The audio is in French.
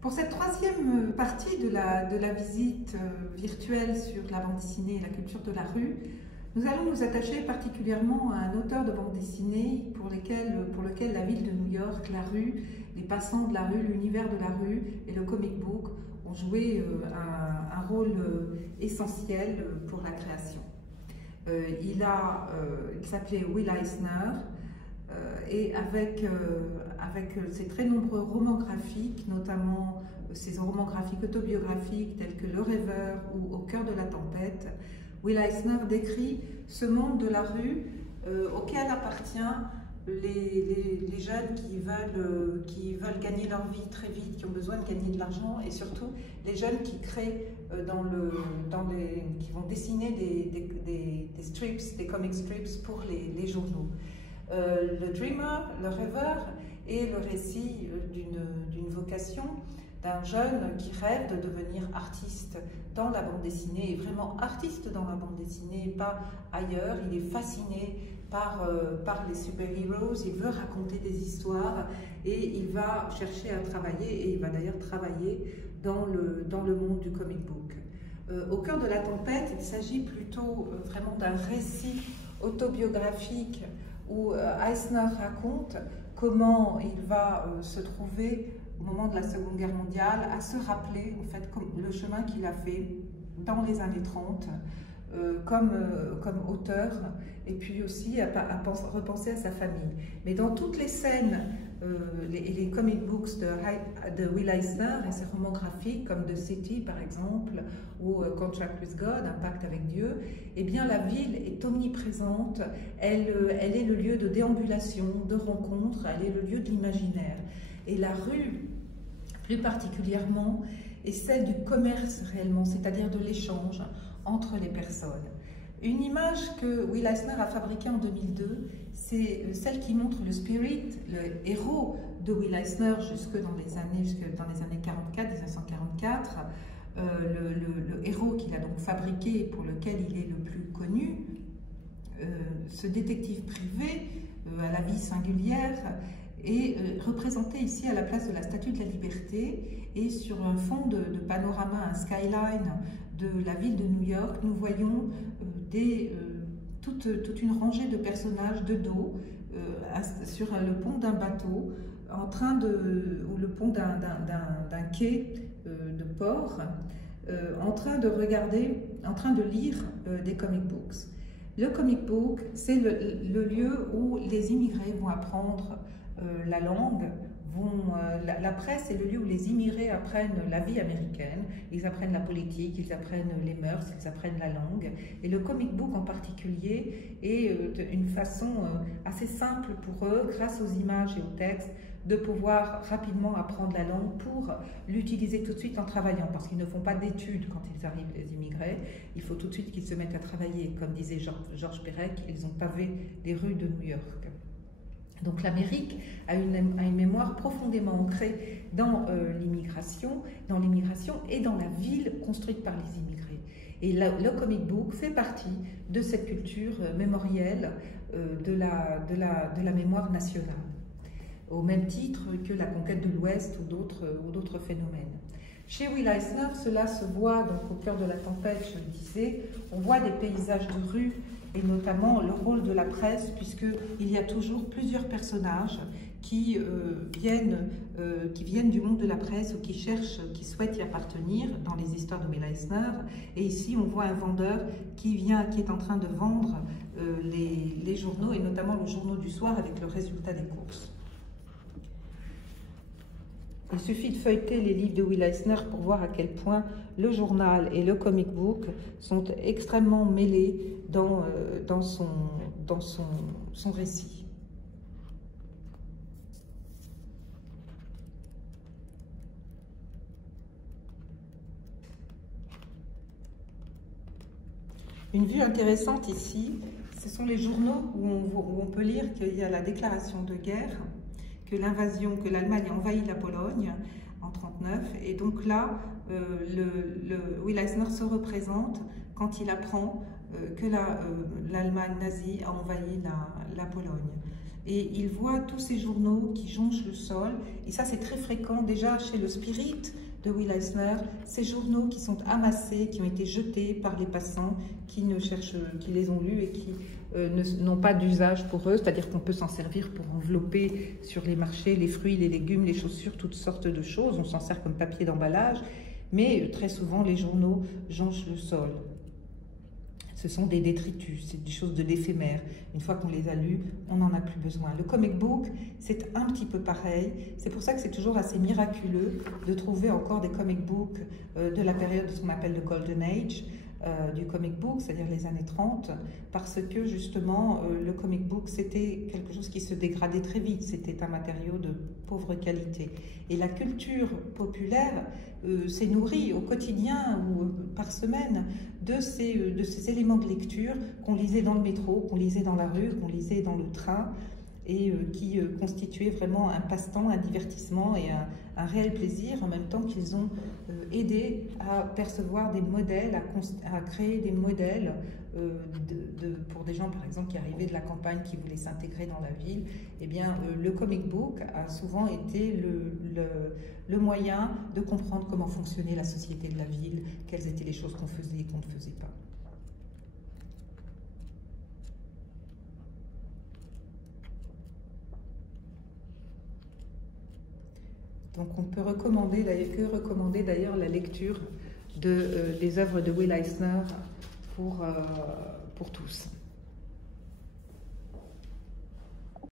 Pour cette troisième partie de la visite virtuelle sur la bande dessinée et la culture de la rue, nous allons nous attacher particulièrement à un auteur de bande dessinée pour lequel la ville de New York, la rue, les passants de la rue, l'univers de la rue et le comic book ont joué un rôle essentiel pour la création. Il s'appelait Will Eisner. Et avec ses très nombreux romans graphiques, notamment ses romans graphiques autobiographiques tels que Le Rêveur ou Au cœur de la tempête, Will Eisner décrit ce monde de la rue auquel appartient les jeunes qui veulent gagner leur vie très vite, qui ont besoin de gagner de l'argent, et surtout les jeunes qui créent, qui vont dessiner des strips, des comic strips pour les journaux. Le dreamer, le rêveur, est le récit d'une vocation d'un jeune qui rêve de devenir artiste dans la bande dessinée, et vraiment artiste dans la bande dessinée, pas ailleurs. Il est fasciné par les super-héros, il veut raconter des histoires et il va chercher à travailler, et il va d'ailleurs travailler dans le monde du comic book. Au cœur de la tempête, il s'agit plutôt vraiment d'un récit autobiographique où Eisner raconte comment il va se trouver au moment de la Seconde Guerre mondiale à se rappeler en fait le chemin qu'il a fait dans les années 30 comme auteur, et puis aussi à repenser à sa famille. Mais dans toutes les scènes, les comic books de Will Eisner et ses romans graphiques comme The City par exemple, ou Contract with God, un pacte avec Dieu, eh bien la ville est omniprésente, elle est le lieu de déambulation, de rencontre, elle est le lieu de l'imaginaire. Et la rue, plus particulièrement, est celle du commerce réellement, c'est-à-dire de l'échange entre les personnes. Une image que Will Eisner a fabriquée en 2002, c'est celle qui montre le spirit, le héros de Will Eisner jusque dans les années 44, 1944, le héros qu'il a donc fabriqué et pour lequel il est le plus connu, ce détective privé à la vie singulière, est représenté ici à la place de la Statue de la Liberté, et sur un fond de panorama, un skyline de la ville de New York, nous voyons toute une rangée de personnages de dos sur le pont d'un bateau, ou le pont d'un quai de port, en train de lire des comic books. Le comic book, c'est le lieu où les immigrés vont apprendre la langue. La presse est le lieu où les immigrés apprennent la vie américaine, ils apprennent la politique, ils apprennent les mœurs, ils apprennent la langue. Et le comic book en particulier est une façon assez simple pour eux, grâce aux images et aux textes, de pouvoir rapidement apprendre la langue pour l'utiliser tout de suite en travaillant, parce qu'ils ne font pas d'études quand ils arrivent, les immigrés. Il faut tout de suite qu'ils se mettent à travailler. Comme disait Georges Perec, ils ont pavé les rues de New York. Donc l'Amérique a une mémoire profondément ancrée dans l'immigration et dans la ville construite par les immigrés. Et le comic book fait partie de cette culture mémorielle de la mémoire nationale, au même titre que la conquête de l'Ouest ou d'autres phénomènes. Chez Will Eisner, cela se voit donc au cœur de la tempête, je le disais, on voit des paysages de rue, et notamment le rôle de la presse, puisqu'il y a toujours plusieurs personnages qui viennent du monde de la presse ou qui souhaitent y appartenir dans les histoires de Will Eisner. Et ici, on voit un vendeur qui est en train de vendre les journaux, et notamment le journaux du soir avec le résultat des courses. Il suffit de feuilleter les livres de Will Eisner pour voir à quel point le journal et le comic book sont extrêmement mêlés dans son récit. Une vue intéressante ici, ce sont les journaux où on peut lire qu'il y a la déclaration de guerre, que l'Allemagne a envahi la Pologne en 1939, et donc là, Will Eisner se représente quand il apprend que l'Allemagne nazie a envahi la Pologne. Et il voit tous ces journaux qui jonchent le sol, et ça c'est très fréquent déjà chez le Spirit de Will Eisner, ces journaux qui sont amassés, qui ont été jetés par les passants, qui les ont lus et qui n'ont pas d'usage pour eux, c'est-à-dire qu'on peut s'en servir pour envelopper sur les marchés les fruits, les légumes, les chaussures, toutes sortes de choses, on s'en sert comme papier d'emballage, mais très souvent les journaux jonchent le sol. Ce sont des détritus, c'est des choses de l'éphémère. Une fois qu'on les a lus, on n'en a plus besoin. Le comic book, c'est un petit peu pareil. C'est pour ça que c'est toujours assez miraculeux de trouver encore des comic books de la période de ce qu'on appelle le Golden Age du comic book, c'est-à-dire les années 30, parce que justement, le comic book, c'était quelque chose qui se dégradait très vite. C'était un matériau de pauvre qualité. Et la culture populaire s'est nourrie au quotidien ou par semaine de ces éléments de lecture qu'on lisait dans le métro, qu'on lisait dans la rue, qu'on lisait dans le train, et qui constituaient vraiment un passe-temps, un divertissement et un réel plaisir, en même temps qu'ils ont aidé à percevoir des modèles, à créer des modèles pour des gens, par exemple, qui arrivaient de la campagne, qui voulaient s'intégrer dans la ville. Eh bien, le comic book a souvent été le moyen de comprendre comment fonctionnait la société de la ville, quelles étaient les choses qu'on faisait et qu'on ne faisait pas. Donc on peut recommander d'ailleurs la lecture des œuvres de Will Eisner pour tous.